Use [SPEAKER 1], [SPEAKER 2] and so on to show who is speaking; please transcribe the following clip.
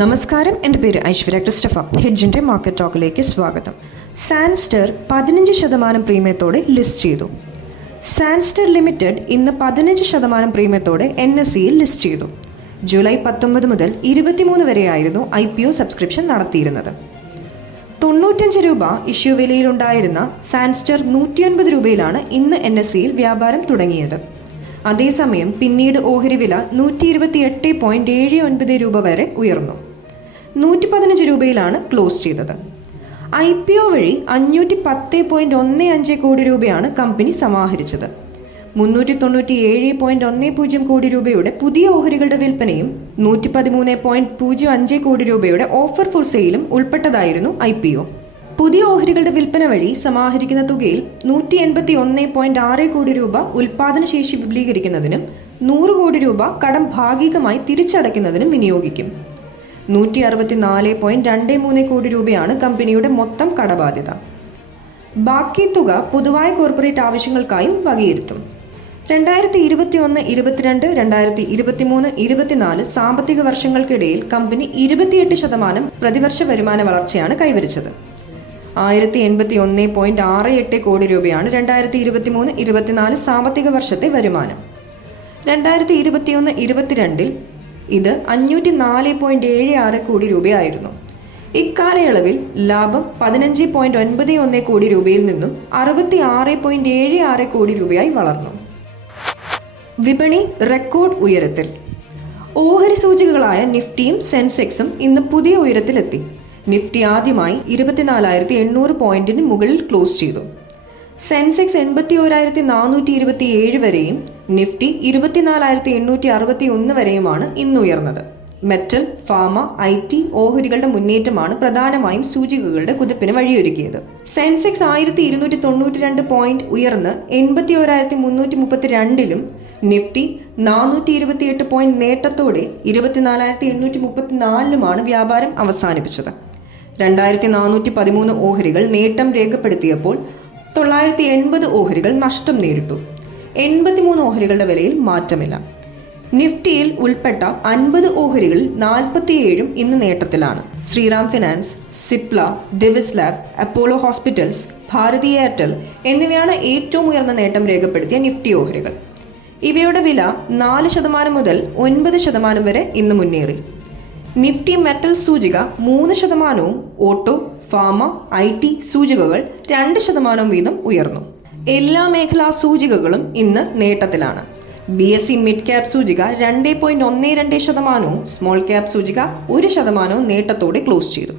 [SPEAKER 1] നമസ്കാരം. എന്റെ പേര് ഐശ്വര്യ ക്രിസ്റ്റഫ. ഹെഡ്ജിന്റെ മാർക്കറ്റ് ടോക്കിലേക്ക് സ്വാഗതം. സാൻസ്റ്റർ പതിനഞ്ച് ശതമാനം പ്രീമിയത്തോടെ ലിസ്റ്റ് ചെയ്തു. സാൻസ്റ്റർ ലിമിറ്റഡ് ഇന്ന് പതിനഞ്ച് ശതമാനം പ്രീമിയത്തോടെ എൻ എസ് സിയിൽ ലിസ്റ്റ് ചെയ്തു. ജൂലൈ പത്തൊമ്പത് മുതൽ ഇരുപത്തിമൂന്ന് വരെയായിരുന്നു ഐ പി ഒ സബ്സ്ക്രിപ്ഷൻ നടത്തിയിരുന്നത്. തൊണ്ണൂറ്റഞ്ച് രൂപ ഇഷ്യൂ വിലയിലുണ്ടായിരുന്ന സാൻസ്റ്റർ നൂറ്റിയൊൻപത് രൂപയിലാണ് ഇന്ന് എൻ എസ് സിയിൽ വ്യാപാരം തുടങ്ങിയത്. അതേസമയം പിന്നീട് ഓഹരി വില നൂറ്റി ഇരുപത്തി എട്ട് പോയിന്റ് ഏഴ് ഒൻപത് രൂപ വരെ ഉയർന്നു. നൂറ്റി പതിനഞ്ച് രൂപയിലാണ് ക്ലോസ് ചെയ്തത്. ഐ പി ഒ വഴി അഞ്ഞൂറ്റി പത്ത് പോയിന്റ് ഒന്ന് അഞ്ച് കോടി രൂപയാണ് കമ്പനി സമാഹരിച്ചത്. മുന്നൂറ്റി തൊണ്ണൂറ്റി ഏഴ് പോയിന്റ് ഒന്ന് പൂജ്യം കോടി രൂപയുടെ പുതിയ ഓഹരികളുടെ വിൽപ്പനയും നൂറ്റി പതിമൂന്ന് പോയിന്റ് പൂജ്യം അഞ്ച് കോടി രൂപയുടെ ഓഫർ ഫോർ സെയിലും ഉൾപ്പെട്ടതായിരുന്നു ഐ പി ഒ. പുതിയ ഓഹരികളുടെ വിൽപ്പന വഴി സമാഹരിക്കുന്ന തുകയിൽ നൂറ്റി എൺപത്തി ഒന്ന് പോയിന്റ് ആറ് കോടി രൂപ ഉൽപാദനശേഷി വിപുലീകരിക്കുന്നതിനും നൂറ് കോടി രൂപ കടം ഭാഗികമായി തിരിച്ചടയ്ക്കുന്നതിനും വിനിയോഗിക്കും. നൂറ്റി അറുപത്തിനാല് പോയിന്റ് രണ്ട് മൂന്ന് കോടി രൂപയാണ് കമ്പനിയുടെ മൊത്തം കടബാധ്യത. ബാക്കി തുക പൊതുവായ കോർപ്പറേറ്റ് ആവശ്യങ്ങൾക്കായും വകയിരുത്തും. രണ്ടായിരത്തി ഇരുപത്തി ഒന്ന് ഇരുപത്തിരണ്ട് രണ്ടായിരത്തി ഇരുപത്തിമൂന്ന് ഇരുപത്തിനാല് സാമ്പത്തിക വർഷങ്ങൾക്കിടയിൽ കമ്പനി ഇരുപത്തിയെട്ട് ശതമാനം പ്രതിവർഷ വരുമാന വളർച്ചയാണ് കൈവരിച്ചത്. ആയിരത്തി എൺപത്തി ഒന്ന് പോയിന്റ് ആറ് എട്ട് കോടി രൂപയാണ് രണ്ടായിരത്തി ഇരുപത്തി മൂന്ന് ഇരുപത്തിനാല് സാമ്പത്തിക വർഷത്തെ വരുമാനം. രണ്ടായിരത്തി ഇരുപത്തിയൊന്ന് ഇരുപത്തിരണ്ടിൽ ഇത് അഞ്ഞൂറ്റി നാല് പോയിന്റ് ഏഴ് ആറ് കോടി രൂപയായിരുന്നു. ഇക്കാലയളവിൽ ലാഭം പതിനഞ്ച് പോയിന്റ് ഒൻപത് ഒന്ന് കോടി രൂപയിൽ നിന്നും അറുപത്തി ആറ് പോയിന്റ് ഏഴ് ആറ് കോടി രൂപയായി വളർന്നു. വിപണി റെക്കോർഡ് ഉയരത്തിൽ. ഓഹരി സൂചികകളായ നിഫ്റ്റിയും സെൻസെക്സും ഇന്ന് പുതിയ ഉയരത്തിലെത്തി. നിഫ്റ്റി ആദ്യമായി ഇരുപത്തിനാലായിരത്തി എണ്ണൂറ് പോയിന്റിന് മുകളിൽ ക്ലോസ് ചെയ്തു. സെൻസെക്സ് എൺപത്തി ഓരായിരത്തി നാനൂറ്റി ഇരുപത്തി ഏഴ് വരെയും നിഫ്റ്റി ഇരുപത്തിനാലായിരത്തി എണ്ണൂറ്റി അറുപത്തി ഒന്ന് വരെയുമാണ് ഇന്ന് ഉയർന്നത് മെറ്റൽ ഫാമ ഐ ടി ഓഹരികളുടെ മുന്നേറ്റമാണ് പ്രധാനമായും സൂചികകളുടെ കുതിപ്പിന് വഴിയൊരുക്കിയത്. സെൻസെക്സ് ആയിരത്തി ഇരുന്നൂറ്റി തൊണ്ണൂറ്റി രണ്ട് പോയിന്റ് ഉയർന്ന് എൺപത്തി ഓരായിരത്തി മുന്നൂറ്റി മുപ്പത്തി രണ്ടിലും നിഫ്റ്റി നാനൂറ്റി ഇരുപത്തിയെട്ട് പോയിന്റ് നേട്ടത്തോടെ ഇരുപത്തിനാലായിരത്തി എണ്ണൂറ്റി മുപ്പത്തിനാലിലുമാണ് വ്യാപാരം അവസാനിപ്പിച്ചത്. രണ്ടായിരത്തി നാനൂറ്റി പതിമൂന്ന് ഓഹരികൾ നേട്ടം രേഖപ്പെടുത്തിയപ്പോൾ തൊള്ളായിരത്തി എൺപത് ഓഹരികൾ നഷ്ടം നേരിട്ടു. എൺപത്തിമൂന്ന് ഓഹരികളുടെ വിലയിൽ മാറ്റമില്ല. നിഫ്റ്റിയിൽ ഉൾപ്പെട്ട അൻപത് ഓഹരികളിൽ നാൽപ്പത്തിയേഴും ഇന്ന് നേട്ടത്തിലാണ്. Shriram finance Cipla Divis lab Apollo hospitals Bharti Airtel എന്നിവയാണ് ഏറ്റവും ഉയർന്ന നേട്ടം രേഖപ്പെടുത്തിയ നിഫ്റ്റി ഓഹരികൾ. ഇവയുടെ വില നാല് ശതമാനം മുതൽ ഒൻപത് ശതമാനം വരെ ഇന്ന് മുന്നേറി. നിഫ്റ്റി മെറ്റൽ സൂചിക മൂന്ന് ശതമാനവും ഓട്ടോ ഫാമ ഐ ടി സൂചികകൾ രണ്ട് ശതമാനവും വീതം ഉയർന്നു. എല്ലാ മേഖലാ സൂചികകളും ഇന്ന് നേട്ടത്തിലാണ്. B S C mid cap സൂചിക രണ്ട് പോയിന്റ് ഒന്ന് രണ്ട് ശതമാനവും സ്മോൾ ക്യാപ് സൂചിക ഒരു ശതമാനവും നേട്ടത്തോടെ ക്ലോസ് ചെയ്തു.